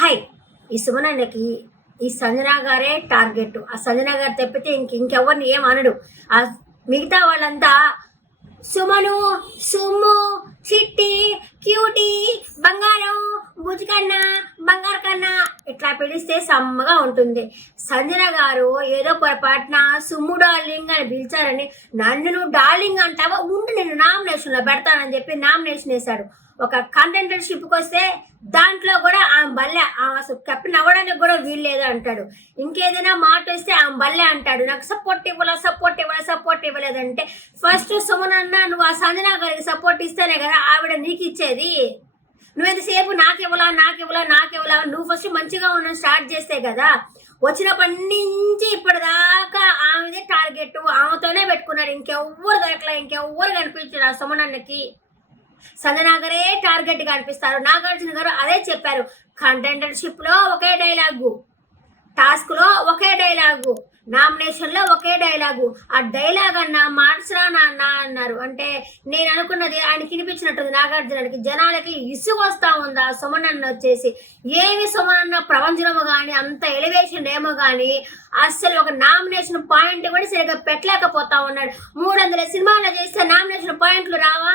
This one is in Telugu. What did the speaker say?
హాయ్! ఈ సుమనన్నకి ఈ సంజన గారే టార్గెట్. ఆ సంజన గారు తప్పితే ఇంకెవరిని ఏం అనడు. మిగతా వాళ్ళంతా సుమను, సుమ్ము, చిట్టి, క్యూటీ, బంగారం, బుజ్జికన్న, బంగారు కన్న ఇట్లా పిలిస్తే సమ్మగా ఉంటుంది. సంజన గారు ఏదో పొరపాటున సుమ్ము డార్లింగ్ అని పిలిచారని నన్ను నువ్వు డార్లింగ్ అంటావా, ఉండి నేను నామినేషన్లో పెడతానని చెప్పి నామినేషన్ వేశాడు. ఒక కంటెంటర్షిప్కి వస్తే దాంట్లో కూడా ఆమె బల్లె, అసలు కెప్టెన్ అవ్వడానికి కూడా వీల్లేదు అంటాడు. ఇంకేదైనా మాట వస్తే ఆమె బల్లె అంటాడు. నాకు సపోర్ట్ ఇవ్వలేదంటే ఫస్ట్ సుమనన్న నువ్వు ఆ సంజన గారికి సపోర్ట్ ఇస్తేనే కదా ఆవిడ నీకు ఇచ్చేది. నువ్వెంతసేపు నాకివ్వలా నువ్వు ఫస్ట్ మంచిగా ఉన్న స్టార్ట్ చేస్తే కదా. వచ్చినప్పటి నుంచి ఇప్పటిదాకా ఆమెదే టార్గెట్, ఆమెతోనే పెట్టుకున్నాడు. ఇంకెవ్వరు దొరకలే, ఇంకెవ్వరు కనిపించారు ఆ సుమనన్నకి. సంజన గారే టార్గెట్ గా అనిపిస్తారు. నాగార్జున గారు అదే చెప్పారు. కంటెంటర్షిప్ లో ఒకే డైలాగు, టాస్క్ లో ఒకే డైలాగు, నామినేషన్ లో ఒకే డైలాగు. ఆ డైలాగ్ అన్నా మార్చరా నాన్న అన్నారు. అంటే నేను అనుకున్నది ఆయన వినిపించినట్టుంది నాగార్జునకి. జనాలకి ఇసుగు వస్తా ఉందా సుమనన్న వచ్చేసి. ఏమి సుమనన్న ప్రపంచము కానీ అంత ఎలివేషన్ ఏమో కానీ అస్సలు ఒక నామినేషన్ పాయింట్ కూడా సరిగ్గా పెట్టలేకపోతా ఉన్నాడు. 300 సినిమాలు చేస్తే నామినేషన్ పాయింట్లు రావా?